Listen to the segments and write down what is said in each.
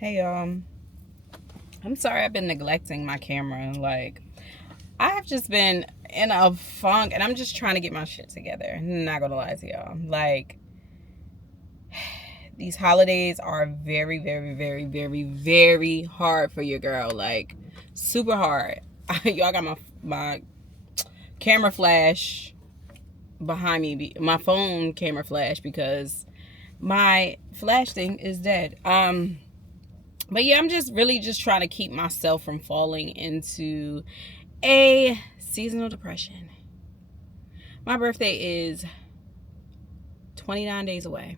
Hey, I'm sorry I've been neglecting my camera. Like, I have just been in a funk and I'm just trying to get my shit together. Not gonna lie to y'all. Like, these holidays are very, very, very, very, very hard for your girl. Like, super hard. Y'all got my camera flash behind me, my phone camera flash, because my flash thing is dead. But yeah, I'm just really just trying to keep myself from falling into a seasonal depression. My birthday is 29 days away.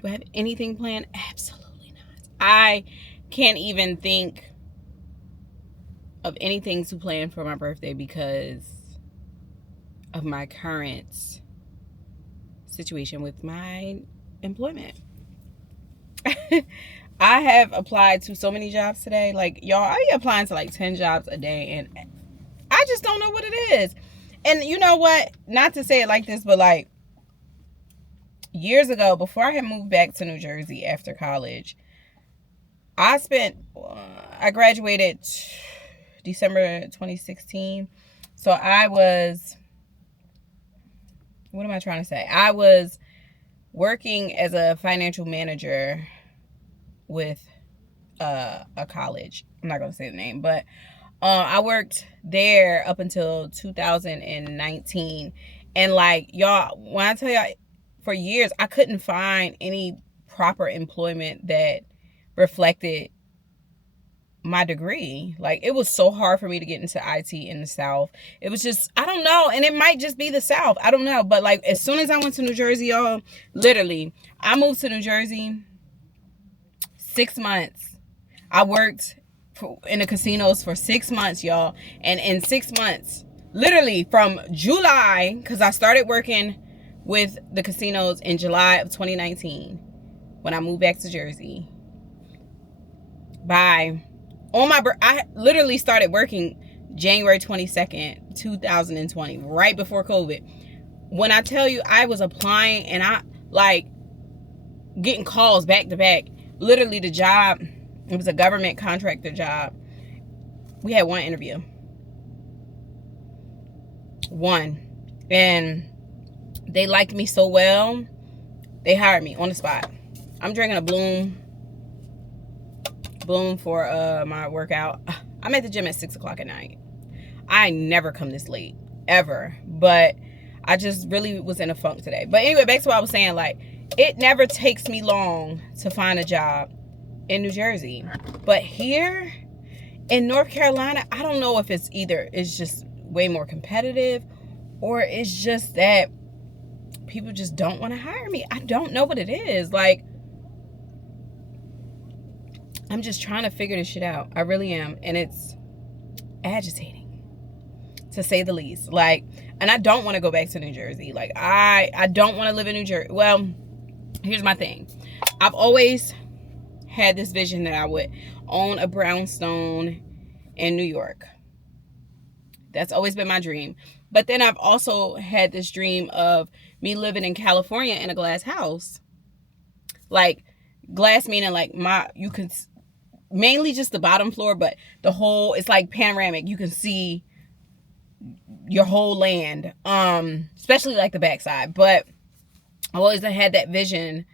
Do I have anything planned? Absolutely not. I can't even think of anything to plan for my birthday because of my current situation with my employment. I have applied to so many jobs today. Like, y'all, I be applying to like 10 jobs a day, and I just don't know what it is. And you know what? Not to say it like this, but like years ago, before I had moved back to New Jersey after college, I graduated December 2016. So I was, what am I trying to say? I was working as a financial manager with a college. I'm not going to say the name, but I worked there up until 2019. And like, y'all, when I tell y'all, for years, I couldn't find any proper employment that reflected my degree. Like, it was so hard for me to get into IT in the South. It was just, I don't know. And it might just be the South. I don't know. But like, as soon as I went to New Jersey, y'all, literally, I moved to New Jersey 6 months. I worked in the casinos for 6 months, y'all. And in 6 months, literally from July, because I started working with the casinos in July of 2019 when I moved back to Jersey. I literally started working January 22nd, 2020, right before COVID. When I tell you I was applying and I like getting calls back to back, literally the job, it was a government contractor job. We had one interview. One. And they liked me so well, they hired me on the spot. I'm drinking a Bloom for my workout. I'm at the gym at 6 o'clock at night. I never come this late, ever. But I just really was in a funk today. But anyway, back to what I was saying. Like, it never takes me long to find a job in New Jersey. But here in North Carolina, I don't know if it's either it's just way more competitive or it's just that people just don't want to hire me. I don't know what it is. Like, I'm just trying to figure this shit out. I really am. And it's agitating, to say the least. Like, and I don't want to go back to New Jersey. Like, I don't want to live in New Jersey. Well, here's my thing. I've always had this vision that I would own a brownstone in New York. That's always been my dream. But then I've also had this dream of me living in California in a glass house. Like, glass meaning like you can, mainly just the bottom floor, but the whole, it's like panoramic. You can see your whole land, especially like the backside. But I always had that vision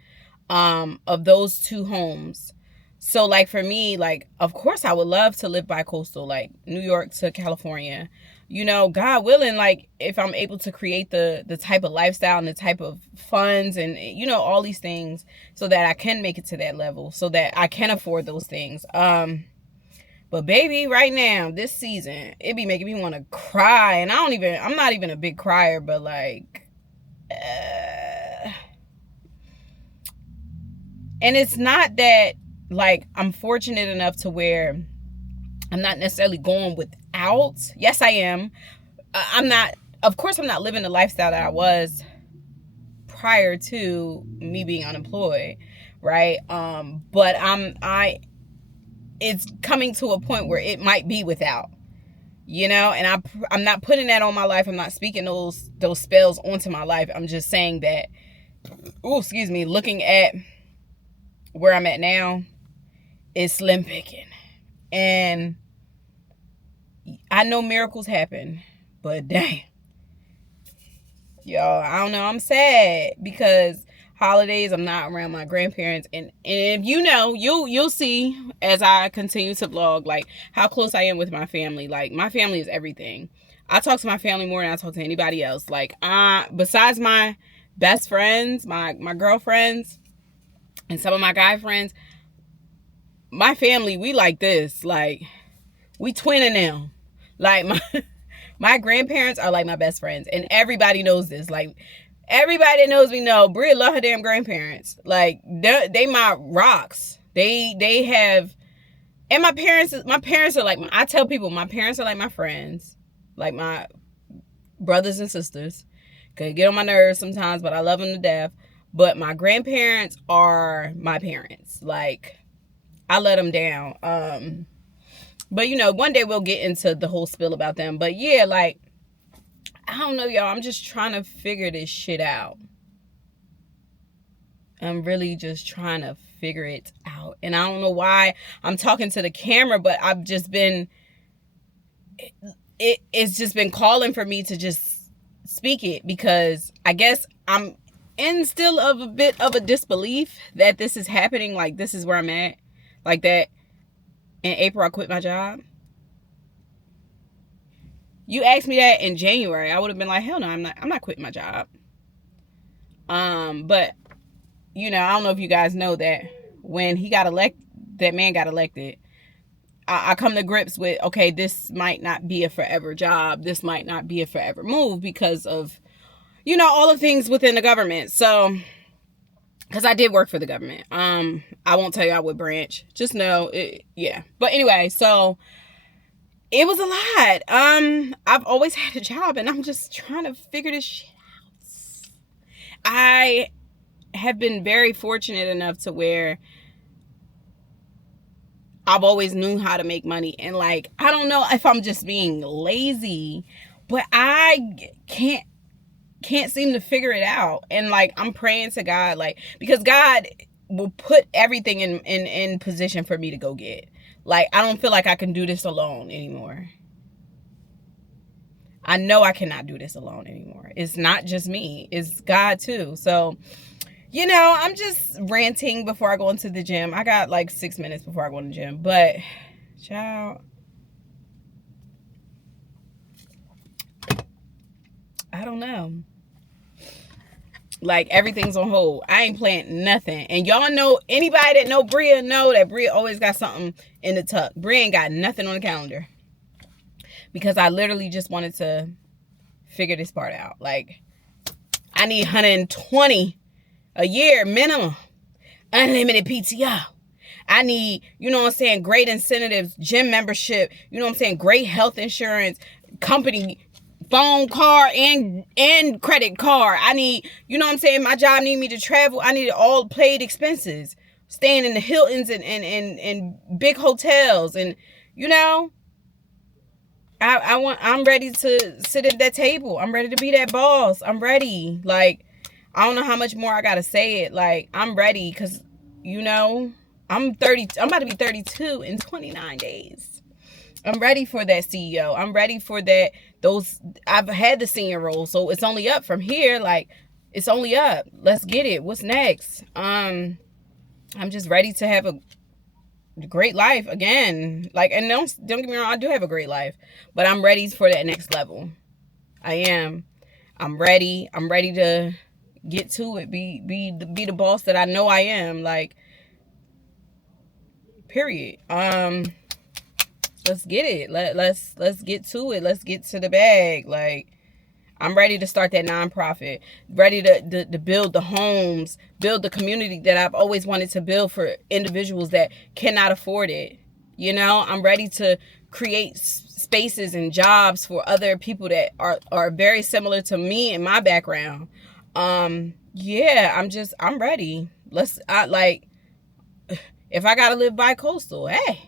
of those two homes. So like for me, like, of course I would love to live bi-coastal, like New York to California, you know, God willing, like if I'm able to create the type of lifestyle and the type of funds and, you know, all these things so that I can make it to that level, so that I can afford those things. But baby, right now, this season, it be making me want to cry. And I'm not even a big crier, but like, and it's not that, like, I'm fortunate enough to where I'm not necessarily going without. Yes, I am. Of course, I'm not living the lifestyle that I was prior to me being unemployed, right? But it's coming to a point where it might be without, you know, and I'm not putting that on my life. I'm not speaking those spells onto my life. I'm just saying that, looking at where I'm at now, is slim picking. And I know miracles happen, but damn, y'all, I don't know. I'm sad because holidays, I'm not around my grandparents. And if you know, you'll see as I continue to vlog, like, how close I am with my family. Like, my family is everything. I talk to my family more than I talk to anybody else. Like, besides my best friends, my girlfriends, and some of my guy friends, my family, we like this. Like, we twinning now. Like, my grandparents are like my best friends, and everybody knows this. Like, everybody that knows me know Bria love her damn grandparents. Like, they my rocks. They have, and my parents are like, I tell people my parents are like my friends, like my brothers and sisters. Could get on my nerves sometimes, but I love them to death. But my grandparents are my parents. Like, I let them down. But you know, one day we'll get into the whole spill about them. But yeah, like, I don't know, y'all. I'm just trying to figure this shit out. I'm really just trying to figure it out. And I don't know why I'm talking to the camera, but I've just been, it's just been calling for me to just speak it, because I guess I'm in still of a bit of a disbelief that this is happening. Like, this is where I'm at. Like, that in April I quit my job. You asked me that in January, I would have been like, hell no, I'm not quitting my job. But you know, I don't know if you guys know that when he got elected, that man got elected, I come to grips with, okay, this might not be a forever job. This might not be a forever move because of, you know, all the things within the government. So, because I did work for the government. I won't tell y'all what branch. Just know it, yeah. But anyway, so it was a lot. I've always had a job, and I'm just trying to figure this shit out. I have been very fortunate enough to where I've always knew how to make money. And like, I don't know if I'm just being lazy, but I can't seem to figure it out. And like, I'm praying to God, like, because God will put everything in position for me to go get. Like, I don't feel like I can do this alone anymore. I know I cannot do this alone anymore. It's not just me, it's God too. So, you know, I'm just ranting before I go into the gym. I got like 6 minutes before I go in the gym. But, child, I don't know. Like, everything's on hold. I ain't planning nothing. And y'all know, anybody that know Bria know that Bria always got something in the tuck. Bria ain't got nothing on the calendar. Because I literally just wanted to figure this part out. Like, I need 120 a year minimum. Unlimited PTO. I need, you know what I'm saying, great incentives, gym membership, you know what I'm saying, great health insurance, company phone, car, and credit card. I need, you know what I'm saying, my job need me to travel. I need all paid expenses. Staying in the Hiltons and big hotels. And, you know, I'm ready to sit at that table. I'm ready to be that boss. I'm ready. Like, I don't know how much more I gotta say it. Like, I'm ready, because, you know, I'm about to be 32 in 29 days. I'm ready for that CEO. I'm ready for that. I've had the senior role, so it's only up from here. Like, it's only up. Let's get it. What's next? I'm just ready to have a great life again. Like, and don't get me wrong, I do have a great life, but I'm ready for that next level. I am. I'm ready. I'm ready to get to it. Be the boss that I know I am. Like, period. Let's get it. Let's get to it. Let's get to the bag. Like, I'm ready to start that nonprofit. Ready to build the homes, build the community that I've always wanted to build for individuals that cannot afford it. You know, I'm ready to create spaces and jobs for other people that are very similar to me and my background. Yeah, I'm ready. If I gotta live bi-coastal, hey.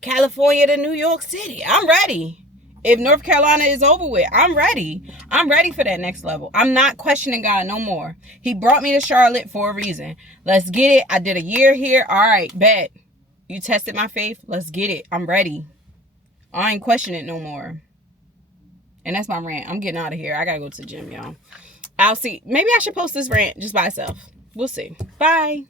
California to New York City, I'm ready. If North Carolina is over with, I'm ready. I'm ready for that next level. I'm not questioning God no more. He brought me to Charlotte for a reason. Let's get it. I did a year here. All right, bet. You tested my faith. Let's get it. I'm ready. I ain't questioning it no more. And that's my rant. I'm getting out of here. I gotta go to the gym, y'all. I'll see. Maybe I should post this rant just by itself. We'll see. Bye.